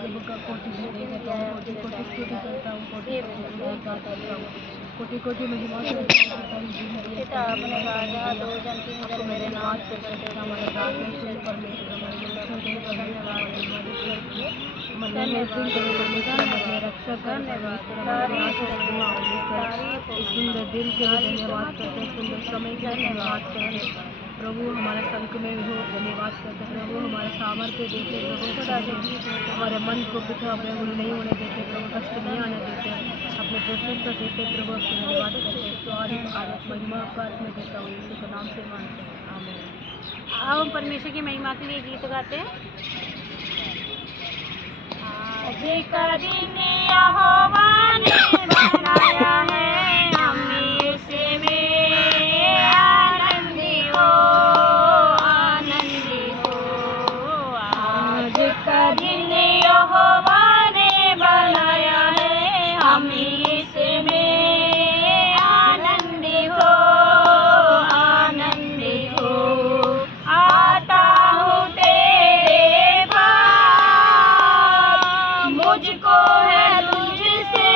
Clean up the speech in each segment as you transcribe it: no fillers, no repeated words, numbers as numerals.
प्रभु का कोटि कोटि देता हूँ, कोटि कोटि स्तुति करता हूँ, कोटि कोटि धन्यवाद करता हूँ, कोटि कोटि महिमा करता हूँ। पिता अपने राजा दो जन तीन जन मेरे नाम से करते हमारे प्रार्थना सुन परमेश्वर हमारे निरीक्षण करो धन्यवाद हमारे रक्षा कर हमारे इस सुंदर दिन के लिए धन्यवाद करते हैं, सुंदर समय के लिए धन्यवाद करते हैं प्रभु। हमारे संग में हो धन्यवाद करते प्रभु, हमारे सामर्थ्य देते प्रभु, हमारे मन को पिता प्रभु नहीं होने देते प्रभु, कष्ट नहीं आने देते, अपने प्रशंसा देते प्रभु, आपको धन्यवाद करते हैं। तो आज महिमा आपका में देता हूँ, यीशु के नाम से मानते हैं, आमीन। अब हम परमेश्वर की महिमा के लिए गीत गाते हैं। आज का दिन यहोवा ने बनाया है, हम उसमें आनंदी हो, आनंदी हो। आज का दिन यहोवा ने बनाया है, हम इसमें आनंदी हो, आनंदी हो। आता हूँ तेरे पास, मुझको है तुझसे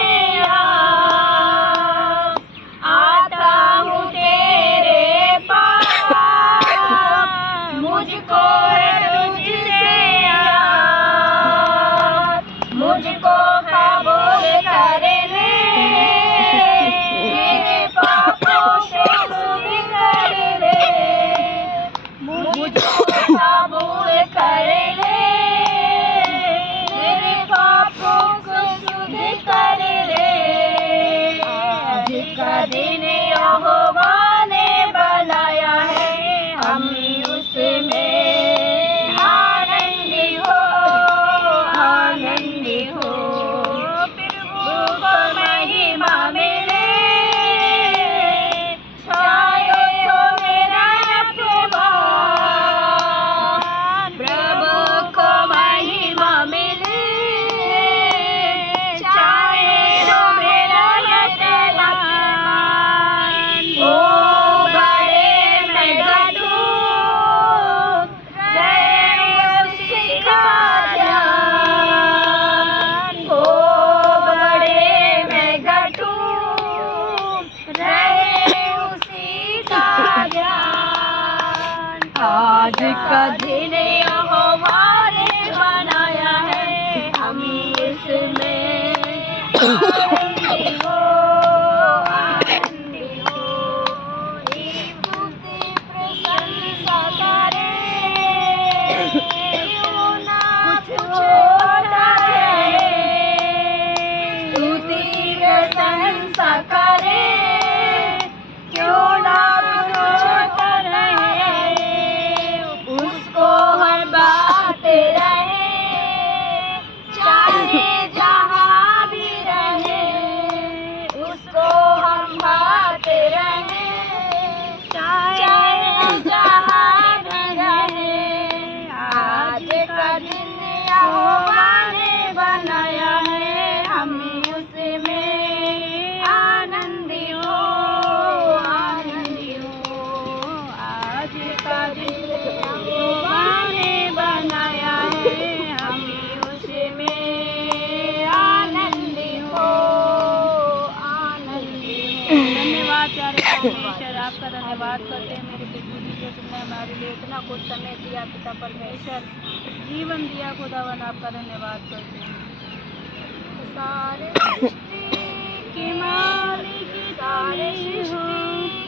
आस। आता हूँ तेरे पास, मुझको है तुझसे आस। मुझको कबूल कर ले, मेरे पापों से शुद्ध कर ले। मुझको कबूल कर ले, मेरे पापों को शुद्ध कर ले। आज का दिन यहोवा ने बनाया है, हम उसमें आनंदी हो, आनंदी हो। प्रभु को महिमा मिले, छाए हो मेरा अपमान। प्रभु को महिमा मिले, छाए हो मेरा अपमान। ओ बड़े मैं घटूं, रहे उसी का ध्यान। ओ बड़े मैं घटूं, रहे उसी का ध्यान। आज का दिन यहोवा ने बनाया है, हम इसमें आनंदी हो, आनंदी हो। यीशु की प्रशंसा करे, क्यों ना कुछ होता रहे। स्तुति प्रशंसा करे, क्यों ना कुछ होता रहे। उसको हर बात रहे, चाहे जहाँ भी रहे। उसको हम बात रहे, चाहे जहाँ भी रहे। आज का दिन यहोवा ने बनाया है, हम उसमें आनंदी हो, आनंदी हो। आज का दिन यहोवा ने बनाया है, हम उसमें आनंदी हो, आनंदी हो। धन्यवाद प्यारे परमेश्वर, आपका धन्यवाद करते हैं मेरे प्रभु जी जो तुमने हमारे लिए इतना कुछ समय दिया पिता परमेश्वर, जीवन दिया खुदावन, आपका धन्यवाद करते हैं। सारे सृष्टि के मालिक सारे सृष्टि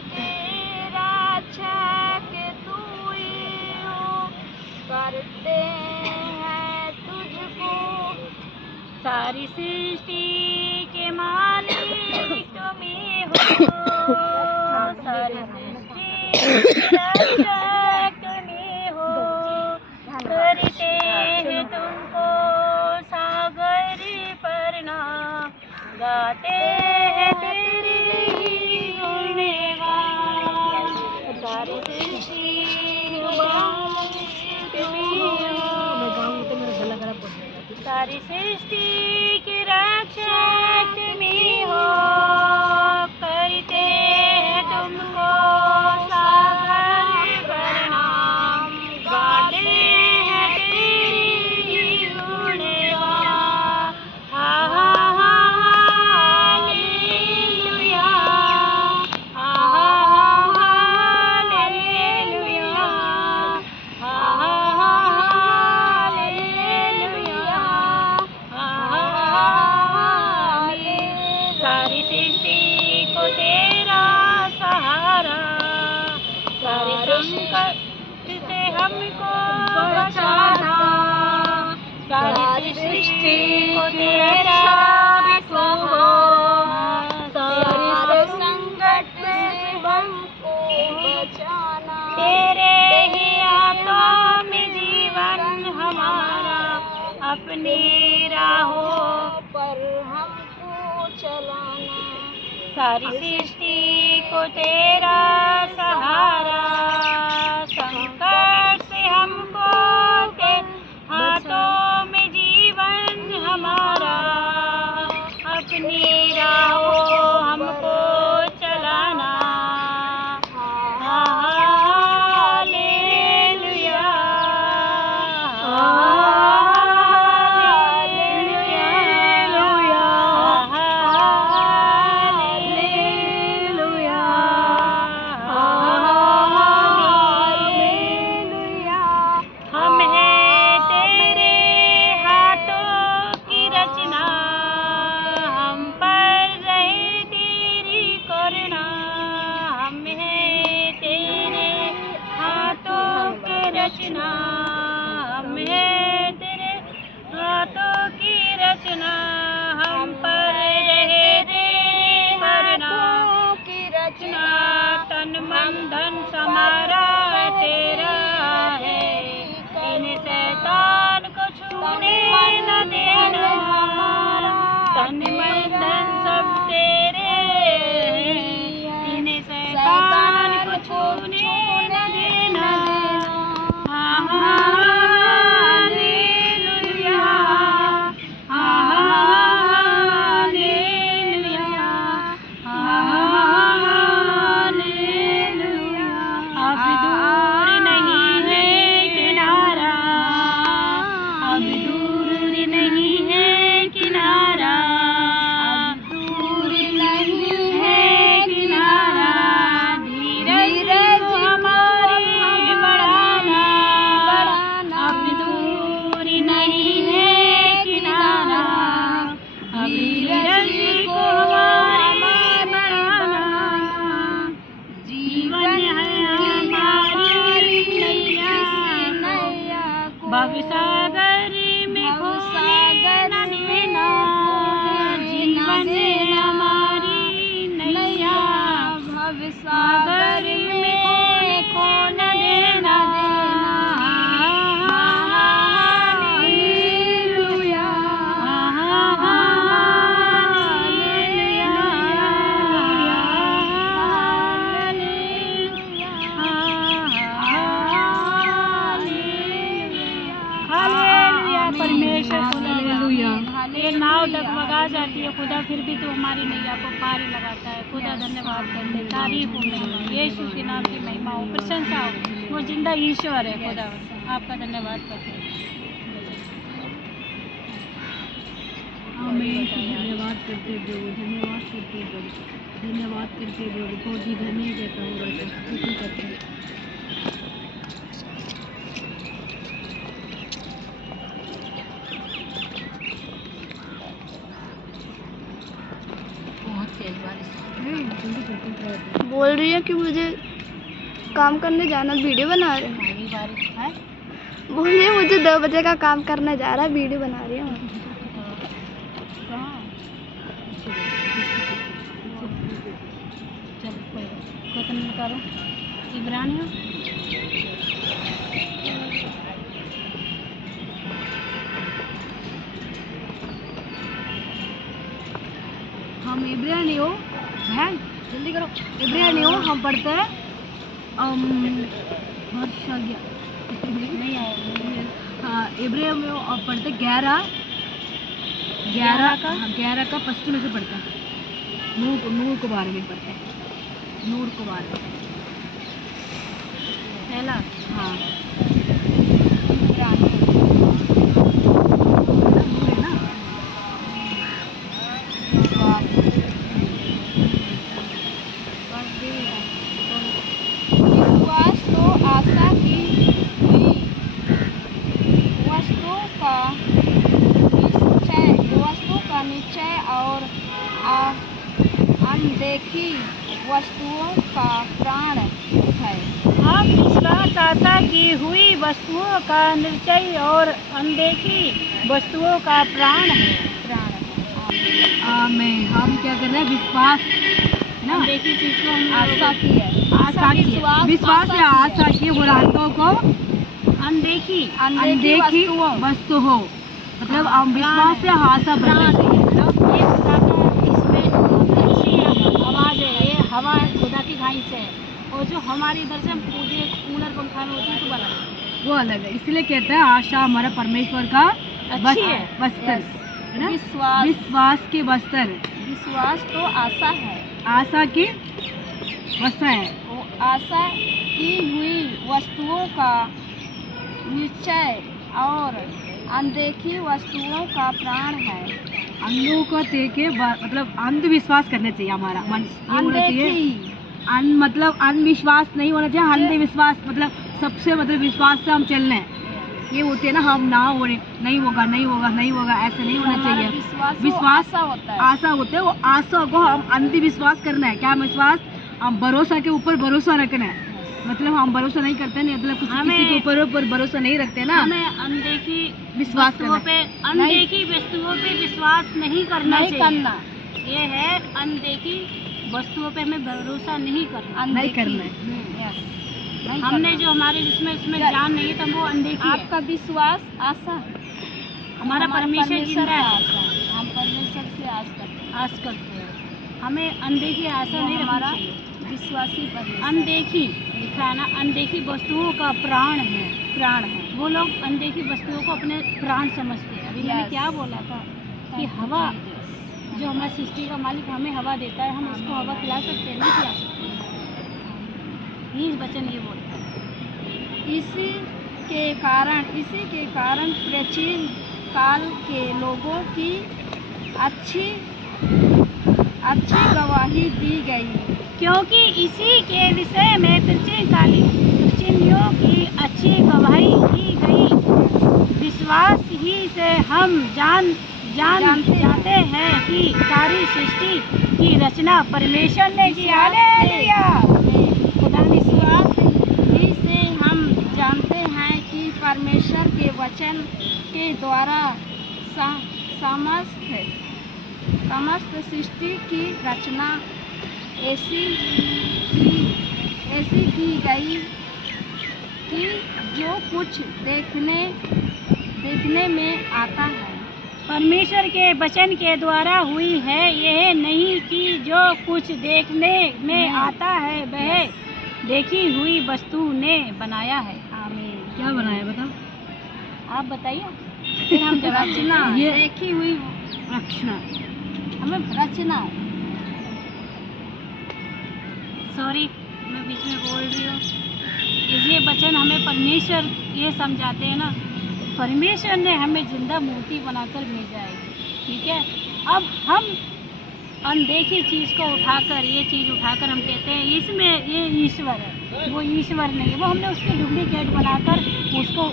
के रक्षक तू ही हो। करते हैं तुझको, सारी सृष्टि के मालिक तुम ही हो। सारी सृष्टि के रक्षक तुम ही हो। करते हैं तुमको सागर प्रणाम, गाते हैं तेरे गुणगान। सारी सृष्टि के मालिक तुम ही हो। सारी सृष्टि के रक्षक तुम ही हो। करते हैं तुमको सागर प्रणाम, गाते हैं तेरी गुणगान। को तेरा विश्व हो, सारे संकट से हमको बचाना। तेरे ही हाथों में जीवन हमारा, अपनी राहों पर हमको चलाना। सारी सृष्टि को तेरा सहारा, संकट से हमको तेरे हाथों में जीवन हमारा, अपनी राहों हमको चलाना। रचना हम है तेरे हाथों की रचना, हम पर रहे रे करना की रचना। तन मन धन समारा तेरा है, इन शैतान को छूने न देना हमारा। तन मन धन सब तेरे हैं, इन शैतान को छूने न देना। भवसागर में खोने न देना, जीवन हमारी नैया। भवसागर में खो न देना। हालेलुया, ये नाव डगमगा जाती है खुदा, फिर भी तो हमारी नैया को पार ही लगाता है। खुदा धन्यवाद करते, तारीफ हो महिमा, यीशु के नाम की महिमा हो, प्रशंसा हो। वो जिंदा ईश्वर है खुदा, आपका धन्यवाद करते हैं। धन्यवाद करते प्रभु, धन्यवाद करते प्रभु, धन्यवाद करते प्रभु। बहुत ही धन्य देता हूँ करते हैं। बोल रही है कि मुझे काम करने जाना, वीडियो बना रहे हैं। बोल रही है मुझे 2 बजे का काम करने जा रहा है, वीडियो बना रही हूँ। करो इब्रानियों हम इब्रानियों बहन जल्दी करो। इब्रानियों हम पढ़ते हैं नहीं आया। हाँ इब्रानियों अब पढ़ते 11 का फर्स्ट में से पढ़ते हैं। नूर के बारे में पढ़ते हैं। नूर के बारे में पहला। हाँ विश्वास तो आशा की हुई वस्तु का निश्चय और अनदेखी वस्तुओं का प्राण है। हम विश्वास आशा की हुई वस्तुओं का निश्चय और अनदेखी वस्तुओं का प्राण है। आमीन। हम क्या कर रहे हैं? विश्वास है ना, अनदेखी चीज को हम आशा की है, आशा की, विश्वास या आशा की बुराइयों को अनदेखी वस्तु हो, मतलब हम विश्वास से आशा बढ़ना चाहिए है ना। ये खुदा का इसमें अच्छी आवाज है, ये हवा खुदा की घाई से है, और जो हमारी इधर से कूलर पंखा में होती है तो बना वो अलग है। इसलिए कहते हैं आशा हमारा परमेश्वर का अच्छी है, वस्त्र है ना, विश्वास के वस्त्र। विश्वास तो आशा है, आशा की वस्त्र है। वो आशा की हुई वस्तुओं का निश्चय और अनदेखी वस्तुओं का प्राण है। हम लोगों को देखे मतलब अंधविश्वास करना चाहिए, हमारा मन ये होना चाहिए। मतलब अंधविश्वास नहीं होना चाहिए। अंधविश्वास मतलब सबसे मतलब विश्वास से हम चलना है, ये होते हैं ना, हम ना हो रहे नहीं होगा नहीं होगा नहीं होगा, ऐसा नहीं होना चाहिए। विश्वास आशा होता है, वो आशा को हम अंधविश्वास करना है। क्या विश्वास? हम भरोसा के ऊपर भरोसा रखना है, मतलब हम भरोसा नहीं करते नहीं, मतलब किसी के ऊपर भरोसा नहीं रखते ना, हमें अनदेखी विश्वास वस्तुओं पे अनदेखी वस्तुओं पे विश्वास नहीं करना ये है अनदेखी वस्तुओं पे हमें भरोसा नहीं करना है। हमने जो हमारे इसमें जान नहीं है तो वो अनदेखी आपका विश्वास आशा, हमारा परमेश्वर जिंदा है, हम परमेश्वर से आस करते हैं। हमें अनदेखी आशा नहीं रखना चाहिए। विश्वासी अनदेखी लिखा है ना, अनदेखी वस्तुओं का प्राण है। वो लोग अनदेखी वस्तुओं को अपने प्राण समझते हैं। अभी मैंने क्या बोला था कि हवा जो हमारा सृष्टि का मालिक हमें हवा देता है, हम उसको हवा खिला सकते हैं? नहीं खिला सकते। ये वचन ये बोलता है। इसी के कारण प्राचीन काल के लोगों की अच्छी गवाही दी गई, क्योंकि इसी के विषय में प्राचीनियों की अच्छी गवाही दी गई। विश्वास ही से हम जानते हैं कि सारी सृष्टि की रचना परमेश्वर ने की। हालेलुया। खुदा विश्वास ही से हम जानते हैं कि परमेश्वर के वचन के द्वारा समस्त सृष्टि की रचना ऐसी की गई कि जो कुछ देखने में आता है परमेश्वर के वचन के द्वारा हुई है, यह नहीं कि जो कुछ देखने में आता है वह देखी हुई वस्तु ने बनाया है। आमीन। क्या बनाया बताओ? आप बताइए, फिर हम जवाब रचना ये देखी हुई रचना, हमें रचना। सॉरी मैं बीच में बोल रही हूँ। इसलिए वचन हमें परमेश्वर ये समझाते हैं ना, परमेश्वर ने हमें जिंदा मूर्ति बनाकर भेजा है, ठीक है। अब हम अनदेखी चीज़ को उठाकर हम कहते हैं इसमें ये ईश्वर है, वो ईश्वर नहीं है, वो हमने उसकी डुप्लीकेट बनाकर उसको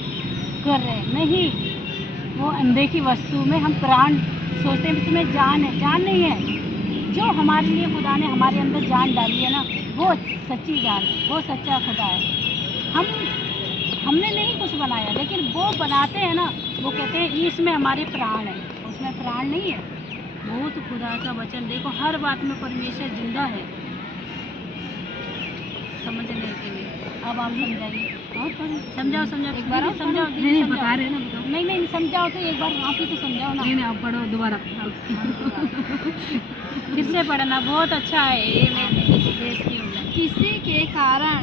कर रहे हैं। नहीं, वो अनदेखी वस्तु में हम प्राण सोचते हैं, इसमें जान है, जान नहीं है। जो हमारे लिए खुदा ने हमारे अंदर जान डाली है ना, वो सच्ची जान, वो सच्चा खुदा है। हमने नहीं कुछ बनाया, लेकिन वो बनाते हैं ना, वो कहते हैं इसमें हमारे प्राण है, उसमें प्राण नहीं है। बहुत खुदा का वचन देखो, हर बात में परमेश्वर जिंदा है समझने के लिए। अब आप समझाइए और समझाओ एक बार समझाओ। नहीं बता रहे ना, बताओ। नहीं समझाओ तो एक बार आप ही तो समझाओ ना। नहीं आप पढ़ो दोबारा। फिर से पढ़ना बहुत अच्छा है ये। मैं देश की हूँ। किसी के कारण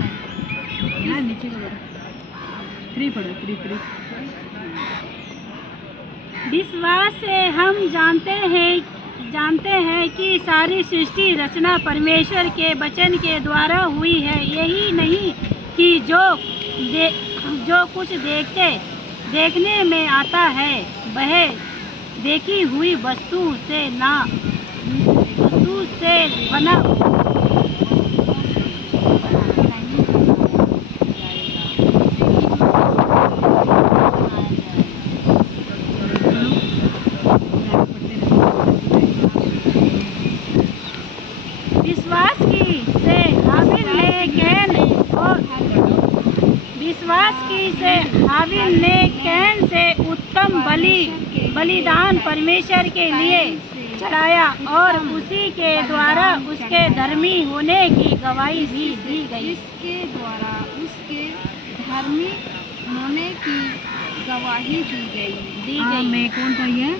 नीचे को 3 पढ़ो 3 विश्वास से हम जानते हैं कि सारी सृष्टि रचना परमेश्वर के वचन के द्वारा हुई है। यही नहीं कि जो कुछ देखने में आता है वह देखी हुई वस्तु से बना विश्वास की बलिदान परमेश्वर के लिए चढ़ाया और उसी के द्वारा उसके धर्मी होने की गवाही भी दी गई। इसके द्वारा उसके धर्मी होने की गवाही दी गई। में कौन था ये?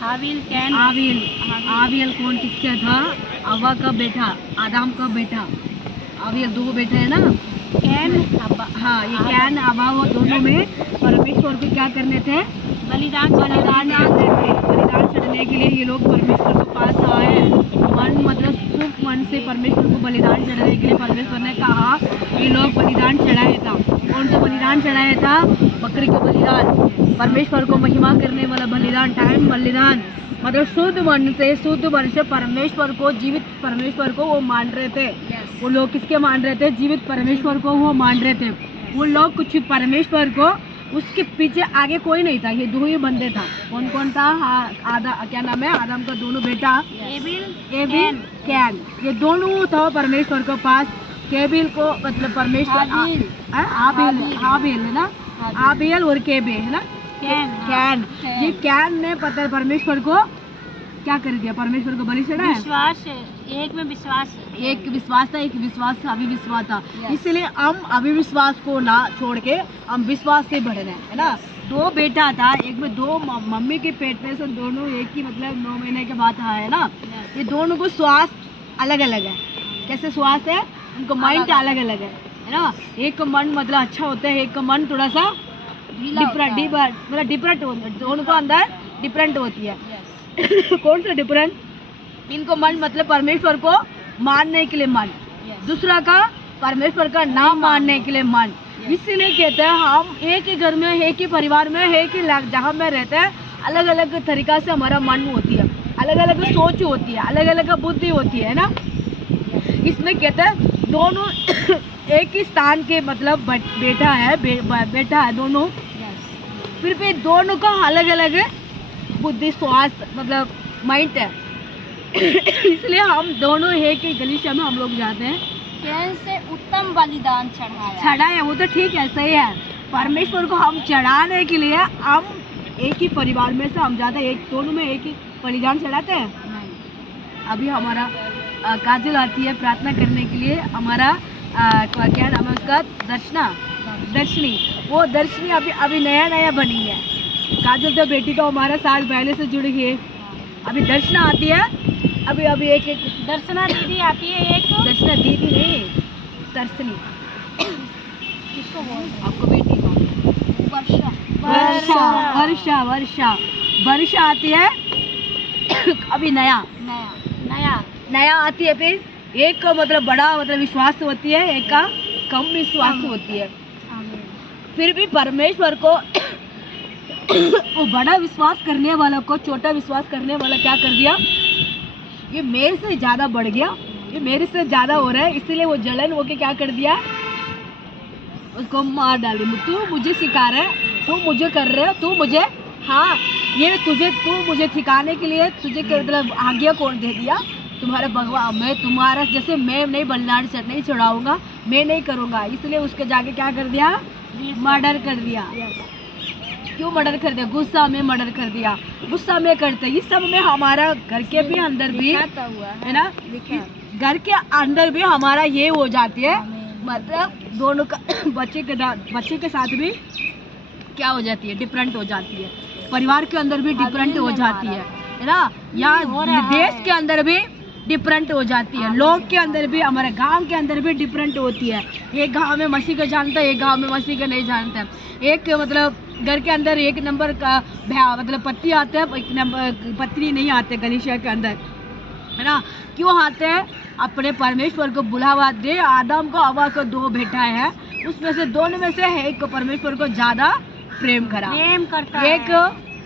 हाबिल कैन। आबिल कौन किसका था? हव्वा का बेटा, आदम का बेटा। आबिल दो बेटे हैं ना, कैन हव्वा। हाँ, ये कैन हव्वा वो दोनों में परमेश्वर को क्या करने थे? बलिदान चढ़ने के लिए ये लोग परमेश्वर के पास आए। मन मतलब शुभ मन से परमेश्वर को बलिदान चढ़ाने के लिए परमेश्वर ने कहा ये लोग बलिदान चढ़ाया था। कौन सा बलिदान चढ़ाया था? बकरी का बलिदान, परमेश्वर को महिमा करने वाला बलिदान, टाइम बलिदान। मतलब शुद्ध मन से परमेश्वर को, जीवित परमेश्वर को वो मान रहे थे। वो लोग किसके मान रहे थे? जीवित परमेश्वर को वो मान रहे थे। वो लोग कुछ परमेश्वर को, उसके पीछे आगे कोई नहीं था, ये दो ही बंदे था। कौन कौन था? क्या नाम है? आदम का दोनों बेटा एबिल कैन, ये दोनों था परमेश्वर के पास। केबिल को मतलब परमेश्वर हाबिल है ना, आबिल और केबिल है ना, कैन। ये कैन ने पता परमेश्वर को क्या कर दिया? परमेश्वर को बलि चढ़ाया। विश्वास, एक में विश्वास, एक विश्वास था, एक विश्वास अविश्वास था। इसलिए हम अविश्वास को ना छोड़ के हम विश्वास से बढ़ रहे हैं, है ना। दो बेटा था, एक में दो मम्मी के पेट में से दोनों एक ही मतलब 9 महीने के बाद आया है ना। ये दोनों को श्वास अलग अलग है। कैसे श्वास है? उनको माइंड अलग अलग है ना। एक का मन मतलब अच्छा होता है, एक का मन थोड़ा सा डिफरेंट होता है। दोनों को अंदर डिफरेंट होती है। कौन सा डिफरेंट? इनको मन मतलब परमेश्वर को मानने के लिए मन, दूसरा का परमेश्वर का नाम मानने के लिए मन। इसीलिए कहते हैं हम एक ही घर में, एक ही परिवार में, एक ही जहाँ में रहते हैं, अलग अलग तरीका से हमारा मन होती है, अलग अलग सोच होती है, अलग अलग बुद्धि होती है ना। इसमें कहते हैं दोनों एक ही स्थान के मतलब बेटा है दोनों, फिर भी दोनों का अलग अलग बुद्धि, स्वास्थ्य मतलब माइंड है। इसलिए हम दोनों एक ही गलीचा में हम लोग जाते हैं। कैन से उत्तम बलिदान चढ़ाया, वो तो ठीक है, सही है। परमेश्वर को हम चढ़ाने के लिए हम एक ही परिवार में से हम जाते हैं, एक दोनों में एक ही बलिदान चढ़ाते हैं। अभी हमारा काजल आती है प्रार्थना करने के लिए, हमारा क्या नाम है उसका? दर्शनी। वो दर्शनी अभी नया बनी है। काजल तो बेटी तो हमारा साल पहले से जुड़ गई है। अभी दर्शना आती है, अभी एक दर्शना दीदी आती है। एक दर्शना दीदी नहीं, दर्शनी किसको बोलते? आपको बेटी को वर्षा आती है। अभी नया आती है। फिर एक का मतलब बड़ा मतलब विश्वास होती है, एक का कम विश्वास होती है। फिर भी परमेश्वर को वो बड़ा विश्वास करने वाला को छोटा विश्वास करने वाला क्या कर दिया? ये मेरे से ज्यादा बढ़ गया, ये मेरे से ज्यादा हो रहा है, इसलिए वो जलन होके क्या कर दिया? उसको मार डाली। तू मुझे सिखा रहा है, तू मुझे कर रहे हो, तू मुझे, हाँ ये तू मुझे सिखाने के लिए तुझे मतलब आज्ञा कौन दे दिया? तुम्हारा भगवान। मैं तुम्हारा जैसे मैं नहीं बलिदान नहीं चढ़ाऊंगा, मैं नहीं करूँगा। इसलिए उसके जाके क्या कर दिया? मर्डर कर दिया। क्यों मर्डर कर दिया? गुस्सा में मर्डर कर दिया। गुस्सा में करते इस सब में हमारा घर के भी अंदर भी है ना, घर के अंदर भी हमारा ये हो जाती है, मतलब दोनों का बच्चे के साथ भी क्या हो जाती है? डिफरेंट हो जाती है। परिवार के अंदर भी डिफरेंट हो जाती है ना। यहाँ देश के अंदर भी डिफरेंट हो जाती है, लोग के अंदर भी, हमारे गांव के अंदर भी डिफरेंट होती है। एक गांव में मसीह को जानता है, एक गांव में मसीह को नहीं जानता है। एक मतलब घर के अंदर एक नंबर का मतलब पति आते हैं, एक नंबर पत्नी नहीं आते गलीचा के अंदर, है ना। क्यों आते हैं? अपने परमेश्वर को बुलावा दे। आदम को हव्वा को 2 बेटा है, उसमें से दोनों में से एक को परमेश्वर को ज्यादा प्रेम करता है, एक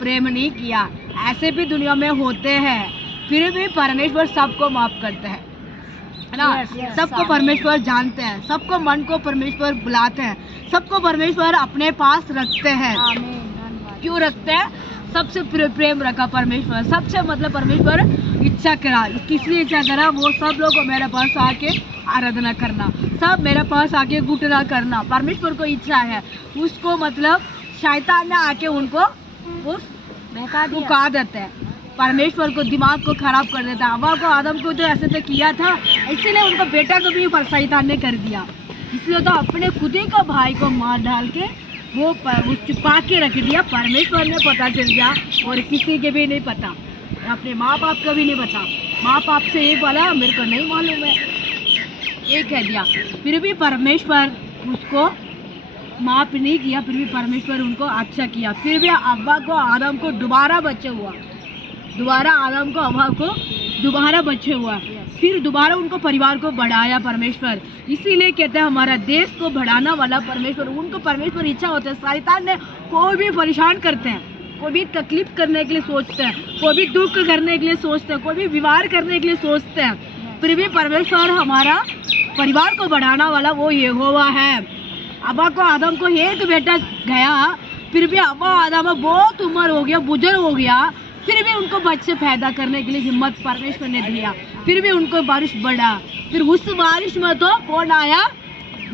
प्रेम नहीं किया। ऐसे भी दुनिया में होते हैं, फिर भी परमेश्वर सबको माफ करते हैं, है ना। सबको परमेश्वर जानते हैं, सबको मन को परमेश्वर बुलाते हैं, सबको परमेश्वर अपने पास रखते हैं। क्यों रखते हैं? सबसे प्रेम रखा परमेश्वर, सबसे मतलब परमेश्वर इच्छा करा, किसलिए इच्छा करा? वो सब लोग मेरे पास आके आराधना करना, सब मेरे पास आके घुटना करना, परमेश्वर को इच्छा है। उसको मतलब शैतान ने आके उनको वो मुका देते हैं, परमेश्वर को दिमाग को खराब कर देता है। हवा को आदम को तो ऐसे तो किया था, इसीलिए उनका बेटा को भी शैतान ने कर दिया। इसलिए तो अपने खुद ही को भाई को मार डाल के वो छुपा के रख दिया। परमेश्वर ने पता चल गया और किसी के भी नहीं पता, अपने माँ बाप को भी नहीं पता। माँ बाप से ये बोला मेरे को नहीं मालूम है, ये कह दिया। फिर भी परमेश्वर उसको माफ नहीं किया, फिर भी परमेश्वर उनको अच्छा किया। फिर भी अव्वा को आदम को दोबारा बच्चा हुआ, दोबारा आदम को अव्वा को दोबारा बच्चे हुआ। फिर दोबारा उनको परिवार को बढ़ाया परमेश्वर। इसीलिए कहते हैं हमारा देश को बढ़ाना वाला परमेश्वर, उनको परमेश्वर इच्छा होता है। शैतान ने कोई भी परेशान करते हैं, कोई भी तकलीफ करने के लिए सोचते हैं, कोई भी दुख करने के लिए सोचते हैं, कोई भी विवाह करने के लिए सोचते हैं, फिर भी परमेश्वर हमारा परिवार को बढ़ाना वाला वो यहोवा है। अब्बा को आदम को एक बेटा गया, फिर भी अब्बा आदम बहुत उम्र हो गया, बुजुर्ग हो गया, फिर भी उनको बच्चे पैदा करने के लिए हिम्मत परमेश्वर ने दिया। फिर भी उनको बारिश बढ़ा, फिर उस बारिश में तो कौन आया?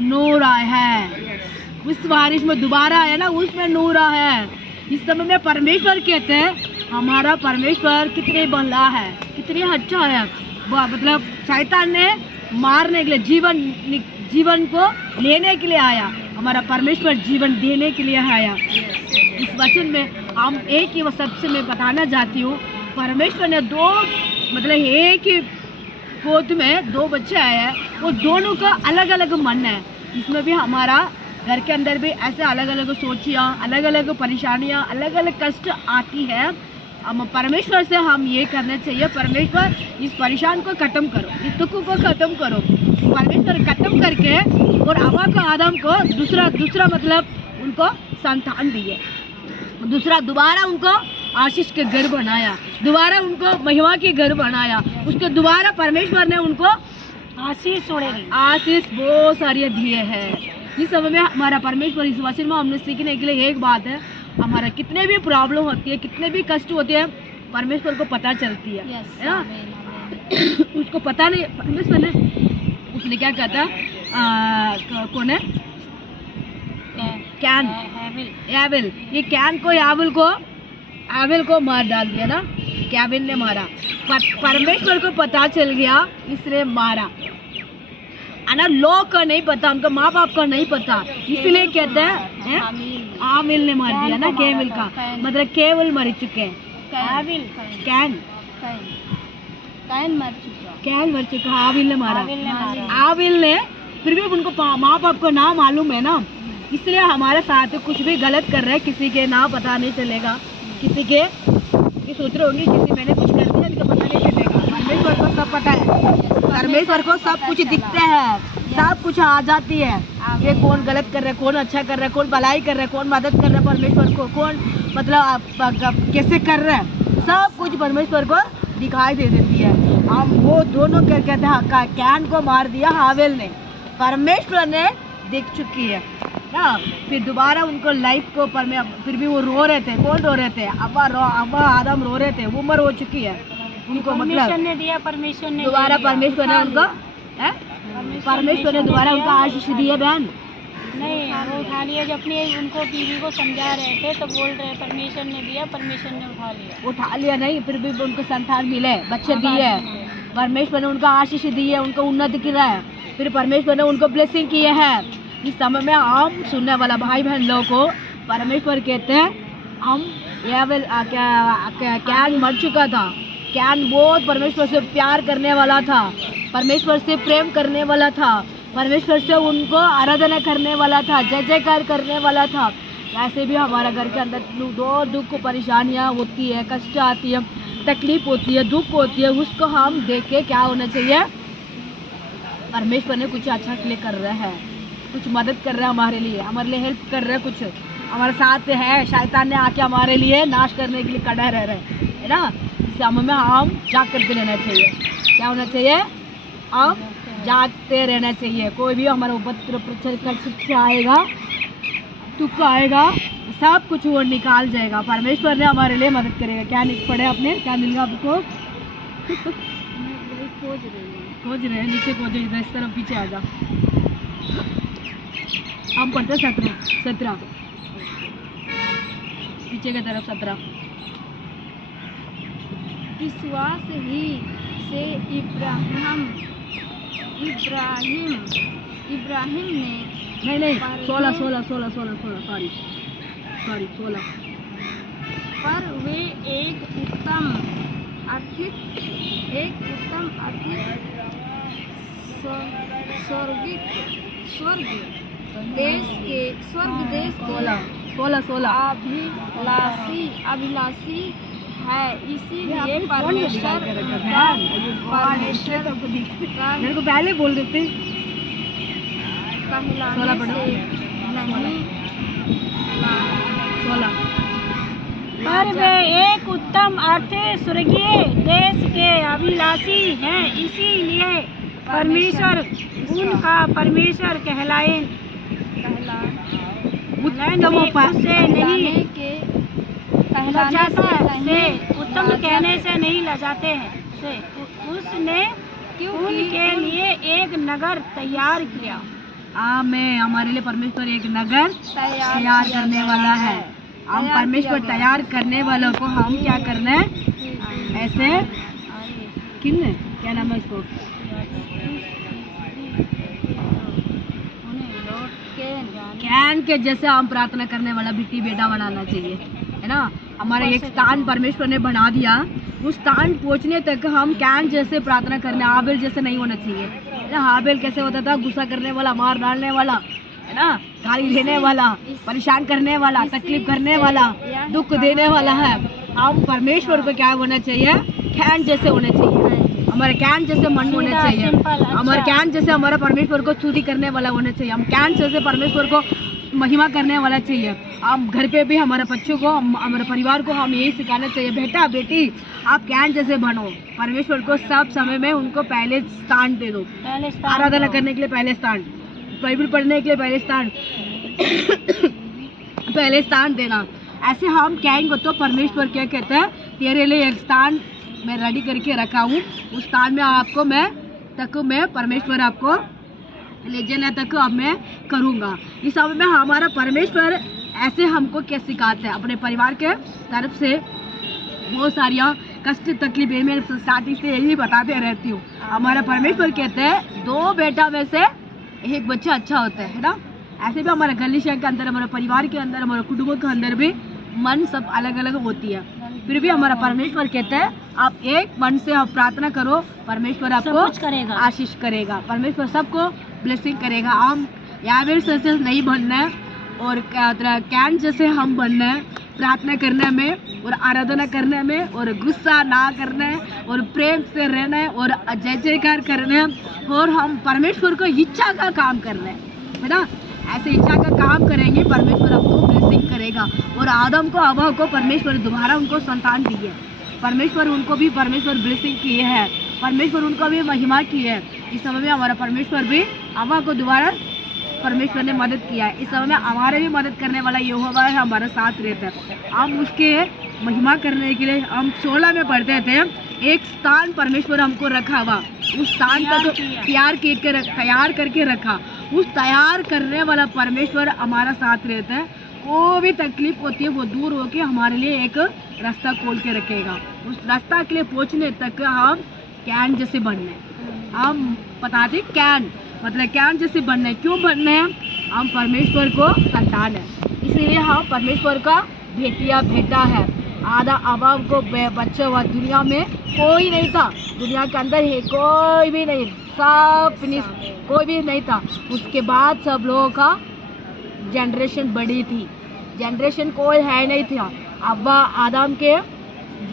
नूर आया है। उस बारिश में दोबारा आया ना, उसमें नूर आया है। इस समय में परमेश्वर कहते हैं हमारा परमेश्वर कितने भला है, कितने अच्छा है। मतलब शैतान ने मारने के लिए, जीवन को लेने के लिए आया, हमारा परमेश्वर जीवन देने के लिए आया। इस वचन में हम एक ही सबसे मैं बताना चाहती हूँ, परमेश्वर ने दो मतलब एक ही गोद में दो बच्चे आए हैं, वो दोनों का अलग अलग मन है। इसमें भी हमारा घर के अंदर भी ऐसे अलग अलग सोचियाँ, अलग अलग परेशानियाँ, अलग अलग कष्ट आती है। हम परमेश्वर से हम ये करना चाहिए, परमेश्वर इस परेशान को ख़त्म करो, इस दुख को ख़त्म करो। परमेश्वर ख़त्म करके और हवा को आदम को दूसरा मतलब उनको संतान दिए, दूसरा दोबारा उनको आशीष के घर बनाया, दोबारा उनको महिमा के घर बनाया। उसके दोबारा परमेश्वर ने उनको आशीष बहुत सारी दिए हैं। इस समय में हमारा परमेश्वर इस वचन में हमने सीखने के लिए एक बात है, हमारा कितने भी प्रॉब्लम होती है, कितने भी कष्ट होते हैं, परमेश्वर को पता चलती है ना। उसको पता नहीं, परमेश्वर ने उसने क्या कहता है, कौन है कैन, एविल, ये कैन को एविल को मार डाल दिया ना, कैविल ने मारा। परमेश्वर को पता चल गया, इसने मारा ना। लोग का नहीं पता, उनका माँ बाप का नहीं पता, इसलिए कहते हैं आमिल ने मार दिया ना, केवल का मतलब केवल मर चुके, कैन मर चुका, आविल ने मारा। आविल ने फिर भी उनको माँ बाप को ना मालूम है ना, इसलिए हमारे साथ कुछ भी गलत कर रहे हैं, किसी के ना पता नहीं चलेगा, किसी के सोच रहे होंगे किसी मैंने कुछ कर दिया इनको पता नहीं चलेगा। परमेश्वर को सब पता है, परमेश्वर को सब कुछ दिखता है, सब कुछ आ जाती है। ये कौन गलत कर रहा है, कौन अच्छा कर रहा है, कौन भलाई कर रहा है, कौन मदद कर रहा है परमेश्वर को, कौन मतलब कैसे कर रहा है, सब कुछ परमेश्वर को दिखाई दे देती है। हम वो दोनों क्या कहते हैं, कैन को मार दिया हावेल ने, परमेश्वर ने देख चुकी है ना। फिर दोबारा उनको लाइफ को फिर भी वो रो रहे थे, कौन रो रहे थे? अब्बा आदम रो रहे थे, वो उम्र हो चुकी है उनको, परमेश्वर ने दिया, परमेश्वर ने दोबारा परमेश्वर ने उनको परमेश्वर ने दोबारा उनका आशीष दिया। बहन नहीं, वो उठा लिया। जब अपने उनको बीवी को समझा रहे थे तो बोल रहे परमेश्वर ने दिया, परमेश्वर ने उठा लिया नहीं, फिर भी उनको संतान मिले, बच्चे दिए, परमेश्वर ने उनका आशीष दी है, उनको उन्नति किया है, फिर परमेश्वर ने उनको ब्लेसिंग किए हैं। इस समय में हम सुनने वाला भाई बहन लोगों को परमेश्वर कहते हैं हम कैन मर चुका था, कैन बहुत परमेश्वर से प्यार करने वाला था, परमेश्वर से प्रेम करने वाला था, परमेश्वर से उनको आराधना करने वाला था, जय जयकार करने वाला था। वैसे भी हमारा घर के अंदर दो दुख परेशानियाँ होती है, कष्ट आती है, तकलीफ होती है, दुख होती है, उसको हम देख के क्या होना चाहिए, परमेश्वर ने कुछ अच्छा के लिए कर रहा है, कुछ मदद कर रहा है हमारे लिए हेल्प कर रहा है, कुछ हमारे साथ है। शैतान ने आके हमारे लिए नाश करने के लिए खड़ा रह रहे है ना। इस समय में हम जाग करते रहना चाहिए, क्या होना चाहिए, हम जागते रहना चाहिए। कोई भी हमारा उपद्रव कष्ट आएगा, दुख आएगा, सब कुछ वो निकाल जाएगा, परमेश्वर ने हमारे लिए मदद करेगा। क्या पढ़े आपने, क्या मिलेगा आपको? खोज रहे हैं, नीचे खोज, इस तरफ पीछे आ जा। हम पढ़ते 17 पीछे की तरफ 17। विश्वास ही से इब्राहिम ने नहीं 16 पर वे एक उत्तम अर्थित स्वर्ग देश के 16 अभिलाषी है, इसीलिए मेरे को पहले बोल देते। कहलाने से नहीं 16 पर वे एक उत्तम अर्थ स्वर्गीय देश के अभिलाषी हैं, इसीलिए परमेश्वर उनका परमेश्वर कहलाए उससे नहीं लजाता से उत्तम कहने से नहीं लजाते हैं से उसने उनके लिए एक नगर तैयार किया। आमें। हमारे लिए परमेश्वर एक नगर तैयार करने वाला है। हम परमेश्वर तैयार करने वालों को हम क्या करना है, ऐसे किन क्या नाम है उसको, कैन के जैसे हम प्रार्थना करने वाला बेटी बेटा बनाना चाहिए, है ना। हमारा एक स्थान परमेश्वर ने बना दिया, उस स्थान पहुंचने तक हम कैन जैसे प्रार्थना करने, हाबिल जैसे नहीं होना चाहिए, है ना। हाबिल कैसे होता था, गुस्सा करने वाला, मार डालने वाला, है ना, गाली देने वाला, परेशान करने वाला, तकलीफ करने वाला, दुख देने वाला है। हम परमेश्वर को क्या होना चाहिए, कैन जैसे होना चाहिए। हमारा कैन जैसे मन होना चाहिए, हमारा कैन जैसे हमारा परमेश्वर को स्तुति करने वाला होना चाहिए। हम कैन जैसे परमेश्वर को महिमा करने वाला चाहिए। हम घर पे भी हमारे बच्चों को, हमारे परिवार को हम यही सिखाना चाहिए, बेटा बेटी आप कैन जैसे बनो। परमेश्वर को सब समय में उनको पहले स्थान दे दो, आराधना करने के लिए पहले स्थान, बाइबल पढ़ने के लिए पहले स्थान पहले स्थान देना। ऐसे हम कहेंगे तो परमेश्वर क्या कहते हैं, तेरे लिए एक स्थान मैं रेडी करके रखा हूँ, उस स्थान में आपको मैं परमेश्वर आपको ले जाने तक अब मैं करूँगा। इस समय में हमारा परमेश्वर ऐसे हमको क्या सिखाते हैं, अपने परिवार के तरफ से बहुत सारी कष्ट तकलीफें मैं स्टार्टिंग से यही बताते रहती हूँ। हमारा परमेश्वर कहते हैं 2 बेटा में से एक बच्चा अच्छा होता है ना। ऐसे भी हमारे गलीशा के अंदर, हमारे परिवार के अंदर, हमारे कुटुंबों के अंदर भी मन सब अलग अलग होती है, फिर भी हमारा परमेश्वर कहता है आप एक मन से आप प्रार्थना करो, परमेश्वर आपको करेगा, आशीष करेगा, परमेश्वर सबको ब्लेसिंग करेगा। हम यावेल जैसे नहीं बनना है और कैन जैसे हम बनना है, प्रार्थना करने में और आराधना करने में, और गुस्सा ना करना है, और प्रेम से रहना है, और जय जयकार करना है, और हम परमेश्वर को इच्छा का काम करना है ना। ऐसे इच्छा का काम करेंगे, परमेश्वर आपको ब्लेसिंग करेगा। और आदम को, हवा को परमेश्वर दोबारा उनको संतान दी है, परमेश्वर उनको भी परमेश्वर ब्लेसिंग किए हैं, परमेश्वर उनको भी महिमा की है। इस समय में हमारा परमेश्वर भी हवा को दोबारा परमेश्वर ने मदद किया है। इस समय में हमारे भी मदद करने वाला यहोवा है, हमारे साथ रहता है। हम उसके महिमा करने के लिए हम 16 में पढ़ते थे, एक स्थान परमेश्वर हमको रखा हुआ, उस स्थान तक तैयार करके रखा। उस तैयार करने वाला परमेश्वर हमारा साथ रहता है। कोई भी तकलीफ होती है वो दूर होके हमारे लिए एक रास्ता खोल के रखेगा। उस रास्ता के लिए पहुंचने तक हम कैन जैसे बनने, हम बताते कैन मतलब कैन जैसे बनना है। क्यों बनना है? हम परमेश्वर को संतान है, इसीलिए हम परमेश्वर का बेटा है। आधा अबाव को बच्चा हुआ, दुनिया में कोई नहीं था, दुनिया के अंदर ही कोई भी नहीं, सब फिनिश, कोई भी नहीं था। उसके बाद सब लोगों का जनरेशन बड़ी थी, जनरेशन कोई है नहीं था। अब्बा आदम के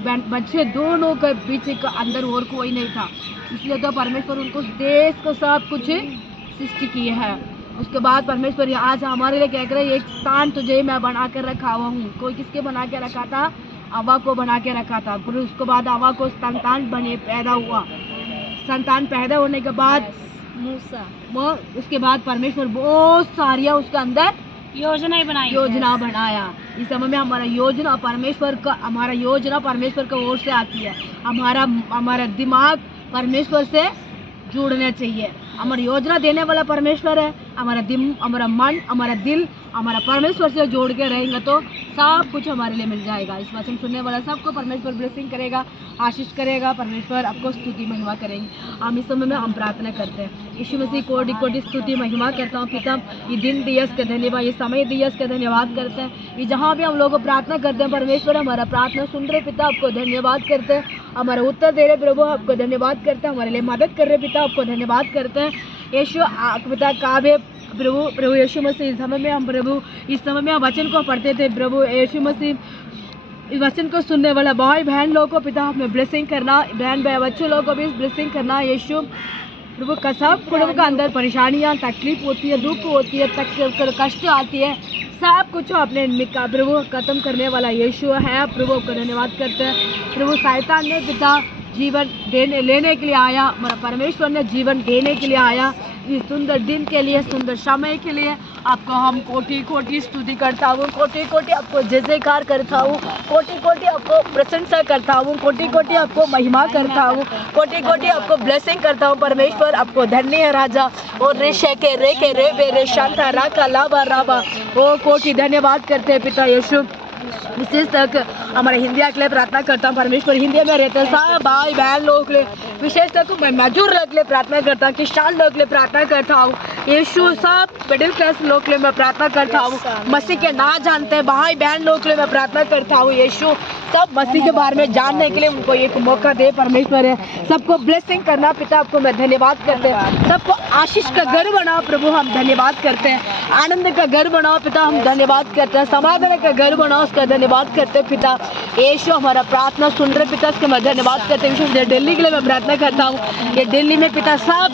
बच्चे दोनों के बीच के अंदर और कोई नहीं था, इसलिए तो परमेश्वर उनको देश को सब कुछ सृष्टि की है। उसके बाद परमेश्वर आज हमारे लिए क्या करे, एक स्थान तुझे मैं बना कर रखा हुआ हूँ। कोई किसके बना के रखा था? हवा को बना के रखा था। फिर उसके बाद हवा को संतान बने पैदा हुआ, संतान पैदा होने के बाद मूसा, वो उसके बाद परमेश्वर बहुत सारी उसके अंदर योजना बनाया। इस समय में हमारा योजना परमेश्वर का, हमारा योजना परमेश्वर की ओर से आती है। हमारा दिमाग परमेश्वर से जुड़ना चाहिए। हमारी योजना देने वाला परमेश्वर है। हमारा मन, हमारा दिल हमारा परमेश्वर से जोड़ के रहेंगे तो सब कुछ हमारे लिए मिल जाएगा। इस वचन सुनने वाला सबको परमेश्वर ब्लेसिंग करेगा, आशीष करेगा, परमेश्वर आपको स्तुति महिमा करेंगे। हम इस समय में हम प्रार्थना करते हैं। यीशु मसीह कोटि कोटि स्तुति महिमा करता हूँ पिता, ये दिन दिया इसका धन्यवाद, ये समय दिया इसका धन्यवाद करते हैं। ये जहाँ भी हम लोग प्रार्थना करते हैं परमेश्वर हमारा प्रार्थना सुन रहे पिता, आपको धन्यवाद करते हैं। हमारा उत्तर दे रहे प्रभु, आपको धन्यवाद करते हैं। हमारे लिए मदद कर रहे पिता, आपको धन्यवाद करते हैं। यीशु पिता काव्य प्रभु यीशु मसीह इस समय में हम प्रभु इस समय में हम वचन को पढ़ते थे प्रभु यीशु मसीह, इस वचन को सुनने वाला भाई बहन लोगों को पिता हमें ब्लेसिंग करना, बहन बच्चों लोगों को भी ब्लेसिंग करना। यीशु प्रभु का सब कुटुंब का अंदर परेशानियाँ तकलीफ होती है, दुख होती है, कष्ट आती है, सब कुछ अपने प्रभु खत्म करने वाला यीशु है। प्रभु को धन्यवाद करते हैं। प्रभु शैतान ने पिता जीवन लेने के लिए आया, हमारा परमेश्वर ने जीवन देने के लिए आया। इस सुंदर दिन के लिए, सुंदर समय के लिए आपको हम कोटि कोटि स्तुति करता हूँ, कोटि कोटि आपको जय जयकार करता हूँ, कोटि कोटि आपको प्रशंसा करता हूँ, कोटि कोटि आपको महिमा करता हूँ, कोटि कोटि आपको ब्लेसिंग करता हूँ। परमेश्वर आपको धन्य है राजा। और रे शेके रे के रे बे रे शांता रा का लाभा राबा, ओ कोटि धन्यवाद करते हैं पिता यीशु। विशेष तक हमारे हिंदिया के लिए प्रार्थना करता हूँ परमेश्वर, हिंदी में रहते हैं सब भाई बहन लोग के लिए, विशेष तक मैं मजदूर लोग के लिए प्रार्थना करता हूँ, किसान लोग के लिए प्रार्थना करता हूँ। यीशु सब मिडिल क्लास लोग के लिए मैं प्रार्थना करता हूँ, मसीह के ना जानते हैं भाई बहन लोग के लिए मैं प्रार्थना करता हूँ। यीशु सब मसीह के बारे में जानने के लिए उनको एक मौका दे परमेश्वर है। सबको ब्लेसिंग करना पिता, आपको मैं धन्यवाद करते हैं। सबको आशीष का घर बनाओ प्रभु, हम धन्यवाद करते हैं। आनंद का घर बनाओ पिता, हम धन्यवाद करते हैं। समाधान का घर बनाओ, उसका धन्यवाद करते हैं पिता। यीशु हमारा प्रार्थना सुन रहे पिता, उसका मैं धन्यवाद करते हैं। विशेष दिल्ली के लिए मैं प्रार्थना करता हूँ। ये दिल्ली में पिता सब